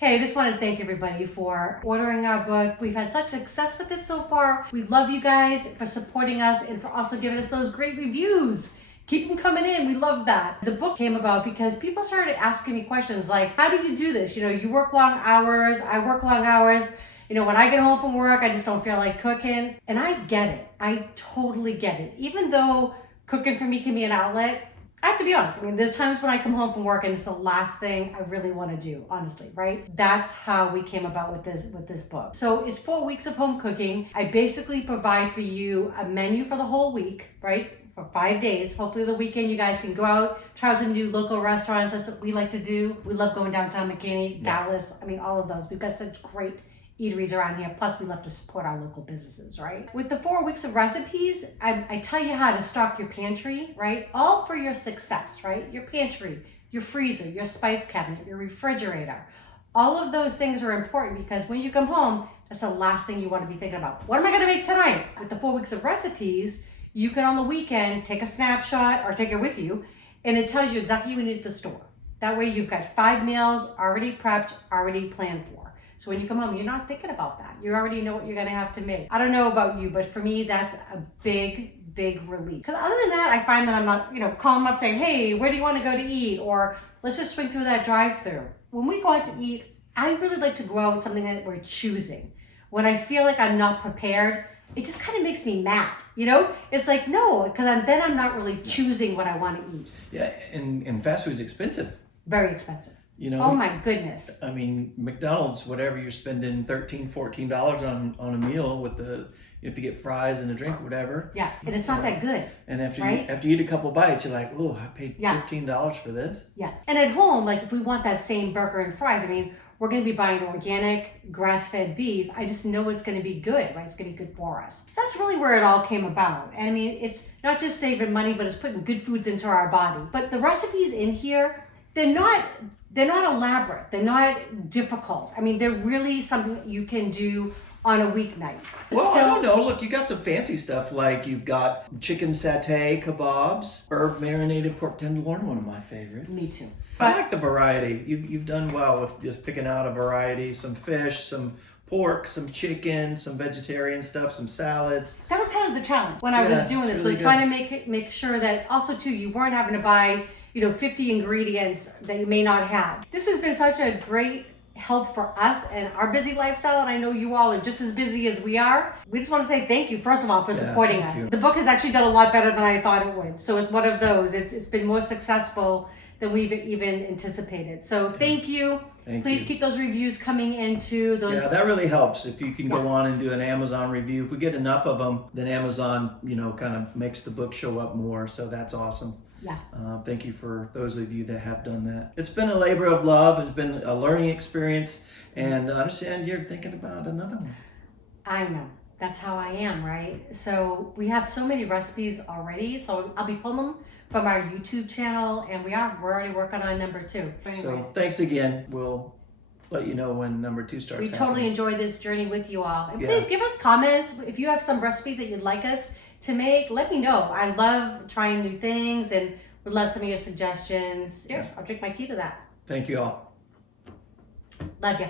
Hey, I just wanted to thank everybody for ordering our book. We've had such success with it so far. We love you guys for supporting us and for also giving us those great reviews. Keep them coming in. We love that. The book came about because people started asking me questions like, how do you do this? You know, you work long hours. I work long hours. You know, when I get home from work, I just don't feel like cooking. And I get it. I totally get it. Even though cooking for me can be an outlet, I have to be honest. I mean, there's times when I come home from work and it's the last thing I really want to do, honestly, right? That's how we came about with this book. So it's 4 weeks of home cooking. I basically provide for you a menu for the whole week, right? For 5 days. Hopefully the weekend you guys can go out, try some new local restaurants. That's what we like to do. We love going downtown McKinney, Dallas. I mean, all of those. We've got such great eateries around here. Plus we love to support our local businesses, right? With the 4 weeks of recipes, I tell you how to stock your pantry, right? All for your success, right? Your pantry, your freezer, your spice cabinet, your refrigerator. All of those things are important because when you come home, that's the last thing you want to be thinking about. What am I going to make tonight? With the 4 weeks of recipes, you can on the weekend take a snapshot or take it with you, and it tells you exactly what you need at the store. That way you've got 5 meals already prepped, already planned for. So when you come home, you're not thinking about that. You already know what you're gonna have to make. I don't know about you, but for me, that's a big, big relief. Because other than that, I find that I'm not, calling them up saying, hey, where do you wanna go to eat? Or let's just swing through that drive-through. When we go out to eat, I really like to go out with something that we're choosing. When I feel like I'm not prepared, it just kind of makes me mad, It's like, no, because then I'm not really choosing what I want to eat. Yeah, and fast food is expensive. Very expensive. Oh my goodness. I mean, McDonald's, whatever, you're spending $13, $14 on a meal with if you get fries and a drink or whatever. Yeah, and it's not that good. And after right? you eat a couple bites, you're like, oh, I paid $15 for this. Yeah, and at home, like if we want that same burger and fries, I mean, we're going to be buying organic, grass-fed beef. I just know it's going to be good, right? It's going to be good for us. So that's really where it all came about. And I mean, it's not just saving money, but it's putting good foods into our body. But the recipes in here, they're not elaborate. They're not difficult. I mean, they're really something that you can do on a weeknight. Well, I don't know. Look, you got some fancy stuff like you've got chicken satay kebabs, herb marinated pork tenderloin, one of my favorites. Me too. I like the variety. You've done well with just picking out a variety. Some fish, some pork, some chicken, some vegetarian stuff, some salads. That was kind of the challenge when I was doing this, really was trying to make sure that also too, you weren't having to buy 50 ingredients that you may not have. This has been such a great help for us and our busy lifestyle, and I know you all are just as busy as we are. We just want to say thank you, first of all, for supporting us. The book has actually done a lot better than I thought it would. So it's one of those. It's been more successful than we've even anticipated. So thank you. Please keep those reviews coming into those. Yeah, that really helps. If you can go on and do an Amazon review. If we get enough of them, then Amazon, kind of makes the book show up more. So that's awesome. Yeah. Thank you for those of you that have done that. It's been a labor of love. It's been a learning experience. And I understand you're thinking about another one. I know. That's how I am, right? So we have so many recipes already. So I'll be pulling them from our YouTube channel. And we're already working on number 2. So thanks again. We'll let you know when number 2 starts. We totally enjoyed this journey with you all. And please give us comments. If you have some recipes that you'd like us to make, let me know. I love trying new things and would love some of your suggestions. Here, I'll drink my tea to that. Thank you all. Love you.